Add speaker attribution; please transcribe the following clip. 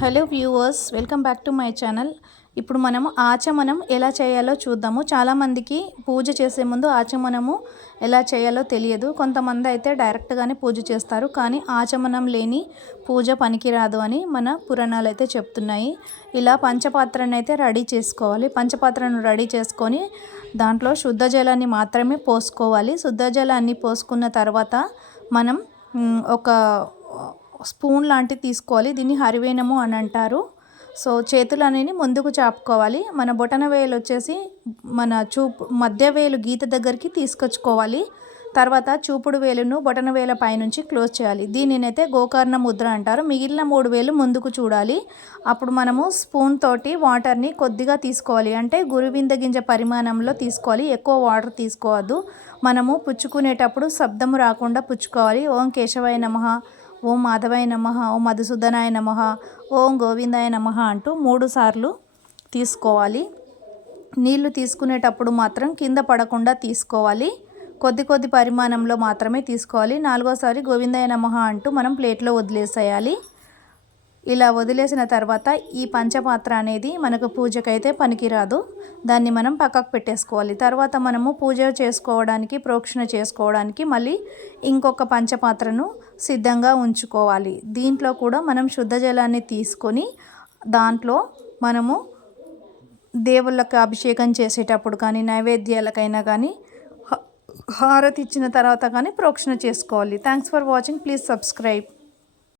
Speaker 1: Hello viewers welcome back to my channel. ఇప్పుడు మనము ఆచమనం ఎలా చేయాలో చూద్దాము. చాలామందికి పూజ చేసే ముందు ఆచమనము ఎలా చేయాలో తెలియదు. కొంతమంది అయితే డైరెక్ట్గానే పూజ చేస్తారు కానీ ఆచమనం లేని పూజ పనికిరాదు అని మన పురాణాలు అయితే చెప్తున్నాయి. ఇలా పంచపాత్రను అయితే రెడీ చేసుకోవాలి. పంచపాత్రను రెడీ చేసుకొని దాంట్లో శుద్ధ జలాన్ని మాత్రమే పోసుకోవాలి. శుద్ధ జలాన్ని పోసుకున్న తర్వాత మనం ఒక స్పూన్ లాంటిది తీసుకోవాలి. దీన్ని హరివేనము అని అంటారు. సో చేతులు అనేవి ముందుకు చాపుకోవాలి. మన బొటన వేలు వచ్చేసి మన చూపు మధ్య వేలు గీత దగ్గరికి తీసుకొచ్చుకోవాలి. తర్వాత చూపుడు వేలును బొటన వేల పైనుంచి క్లోజ్ చేయాలి. దీనినైతే గోకర్ణ ముద్ర అంటారు. మిగిలిన మూడు వేలు ముందుకు చూడాలి. అప్పుడు మనము స్పూన్ తోటి వాటర్ని కొద్దిగా తీసుకోవాలి. అంటే గురువింద గింజ పరిమాణంలో తీసుకోవాలి. ఎక్కువ వాటర్ తీసుకోవద్దు. మనము పుచ్చుకునేటప్పుడు శబ్దము రాకుండా పుచ్చుకోవాలి. ఓం కేశవాయ నమ. ఓం మాధవాయ నమ ఓం మధుసూదనాయ నమ ఓం గోవిందాయ నమ అంటూ మూడు సార్లు తీసుకోవాలి. నీళ్ళు తీసుకునేటప్పుడు మాత్రం కింద పడకుండా తీసుకోవాలి. కొద్ది కొద్ది పరిమాణంలో మాత్రమే తీసుకోవాలి. నాలుగోసారి గోవిందాయ నమ అంటూ మనం ప్లేట్లో వదిలేసేయాలి. ఇలా వదిలేసిన తర్వాత ఈ పంచపాత్ర అనేది మనకు పూజకైతే పనికిరాదు. దాన్ని మనం పక్కకు పెట్టేసుకోవాలి. తర్వాత మనము పూజ చేసుకోవడానికి ప్రోక్షణ చేసుకోవడానికి మళ్ళీ ఇంకొక పంచపాత్రను సిద్ధంగా ఉంచుకోవాలి. దీంట్లో కూడా మనం శుద్ధ జలాన్ని తీసుకొని దాంట్లో మనము దేవుళ్ళకి అభిషేకం చేసేటప్పుడు కానీ నైవేద్యాలకైనా కానీ హారతి ఇచ్చిన తర్వాత కానీ ప్రోక్షణ చేసుకోవాలి. Thanks for watching please subscribe